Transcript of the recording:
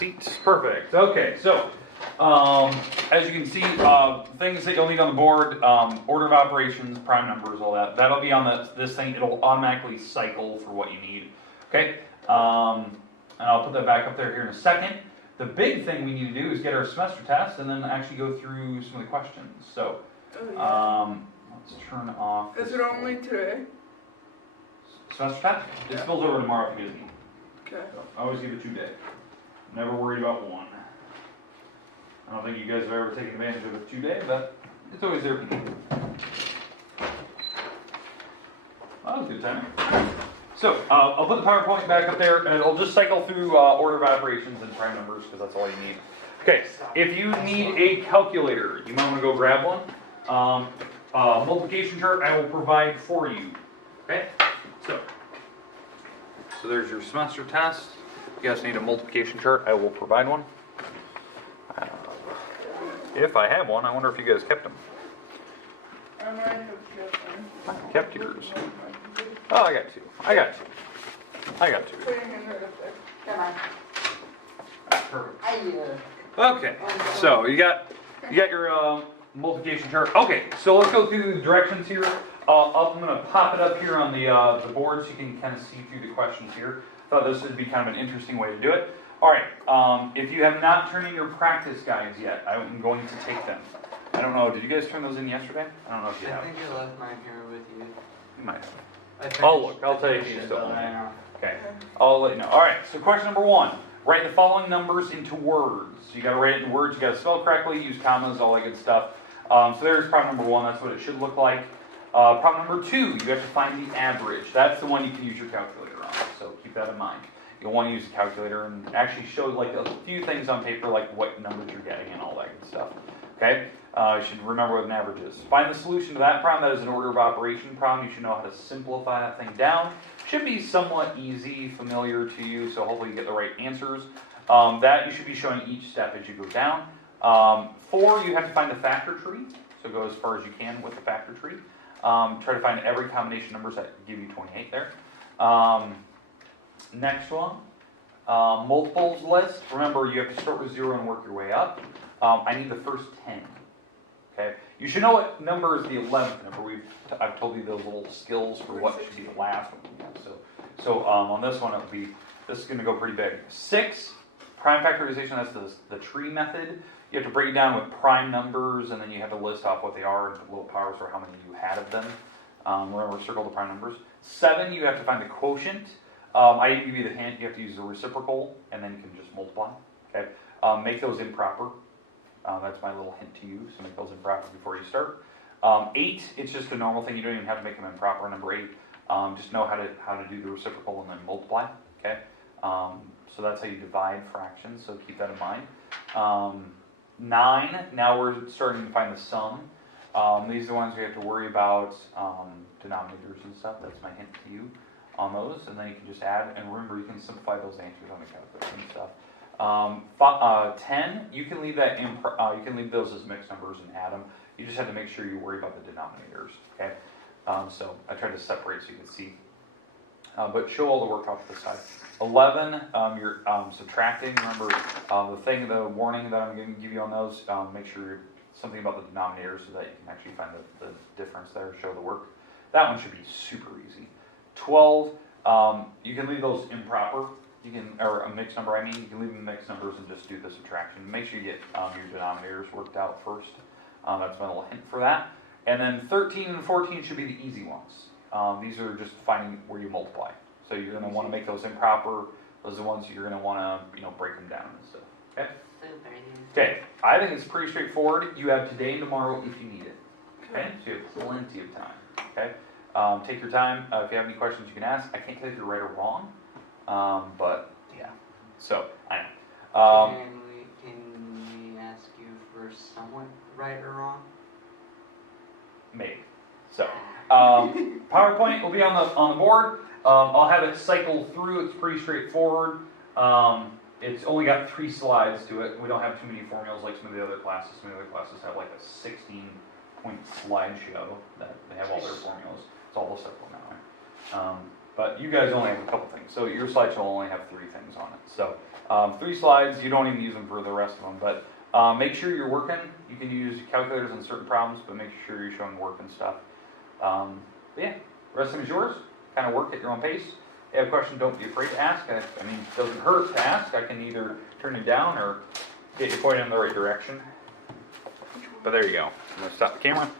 seat. Perfect. Okay, so as you can see, things that you'll need on the board, order of operations, prime numbers, all that. That'll be on this thing. It'll automatically cycle for what you need. Okay, and I'll put that back up there here in a second. The big thing we need to do is get our semester test and then actually go through some of the questions. So let's turn off. Is it only today? Semester test? It spills over tomorrow if you need. Okay. I always give it 2 days. Never worried about one. I don't think you guys have ever taken advantage of a 2-day, but it's always there for you. That was a good timing. So, I'll put the PowerPoint back up there, and it'll just cycle through order of operations and prime numbers, because that's all you need. Okay, if you need a calculator, you might want to go grab one. Multiplication chart I will provide for you. Okay, so there's your semester test. If you guys need a multiplication chart, I will provide one. If I have one, I wonder if you guys kept them. I might have kept them. I kept yours. Oh, I got two. I got two. Put your hand right up there. Come on. Perfect. Okay, so you got your multiplication chart. Okay, so let's go through the directions here. I'm going to pop it up here on the board so you can kind of see through the questions here. Thought this would be kind of an interesting way to do it. All right, if you have not turned in your practice guides yet, I'm going to take them. I don't know, did you guys turn those in yesterday? I don't know if you have. I think I left mine here with you. You might have. I Oh, look, I'll tell you if you still want it. Okay, I'll let you know. All right, so question number 1. Write the following numbers into words. You got to write it in words. You got to spell correctly, use commas, all that good stuff. So there's problem number 1. That's what it should look like. Problem number 2, you have to find the average. That's the one you can use your calculator on. So keep that in mind. You'll want to use a calculator and actually show like a few things on paper, like what numbers you're getting and all that good stuff. Okay? You should remember what an average is. Find the solution to that problem. That is an order of operation problem. You should know how to simplify that thing down. Should be somewhat easy, familiar to you, so hopefully you get the right answers. That you should be showing each step as you go down. 4, you have to find the factor tree. So go as far as you can with the factor tree. Try to find every combination of numbers that give you 28 there. Next one, multiples list. Remember, you have to start with 0 and work your way up. I need the first 10. Okay, you should know what number is the 11th number. I've told you those little skills for what should be the last one. So on this one, this is going to go pretty big. 6, prime factorization. That's the tree method. You have to break it down with prime numbers, and then you have to list off what they are and little powers for how many you had of them. Remember, circle the prime numbers. 7, you have to find the quotient. I didn't give you the hint. You have to use the reciprocal, and then you can just multiply. Okay. Make those improper. That's my little hint to you. So make those improper before you start. 8, it's just a normal thing. You don't even have to make them improper. Number 8, just know how to do the reciprocal and then multiply. Okay. So that's how you divide fractions. So keep that in mind. 9. Now we're starting to find the sum. These are the ones we have to worry about denominators and stuff. That's my hint to you on those, and then you can just add, and remember you can simplify those answers on the calculator and stuff. 10, you can leave that you can leave those as mixed numbers and add them. You just have to make sure you worry about the denominators. Okay, so I tried to separate so you can see, but show all the work off to the side. 11, you're subtracting. Remember the warning that I'm going to give you on those. Make sure something about the denominators so that you can actually find the difference there. Show the work. That one should be super easy. 12, you can leave those improper. Or a mixed number, you can leave them mixed numbers and just do the subtraction. Make sure you get your denominators worked out first. That's my little hint for that. And then 13 and 14 should be the easy ones. These are just finding where you multiply. So you're going to want to make those improper. Those are the ones you're going to want to break them down and stuff. Okay? Okay, I think it's pretty straightforward. You have today and tomorrow if you need it. Okay? So you have plenty of time. Okay? Take your time. If you have any questions, you can ask. I can't tell if you're right or wrong, but yeah. So I know. Can we ask you for somewhat right or wrong? Maybe. So PowerPoint will be on the board. I'll have it cycle through. It's pretty straightforward. It's only got 3 slides to it. We don't have too many formulas like some of the other classes. Some of the other classes have like a 16-point slideshow that they have all their formulas. It's all the circle now. but you guys only have a couple things. So your slideshow will only have 3 things on it. So 3 slides, you don't even use them for the rest of them, but make sure you're working. You can use calculators on certain problems, but make sure you're showing work and stuff. But yeah, the rest of it is yours. Kind of work at your own pace. If you have a question, don't be afraid to ask. I mean, it doesn't hurt to ask. I can either turn you down or get you pointed in the right direction. But there you go. I'm going to stop the camera.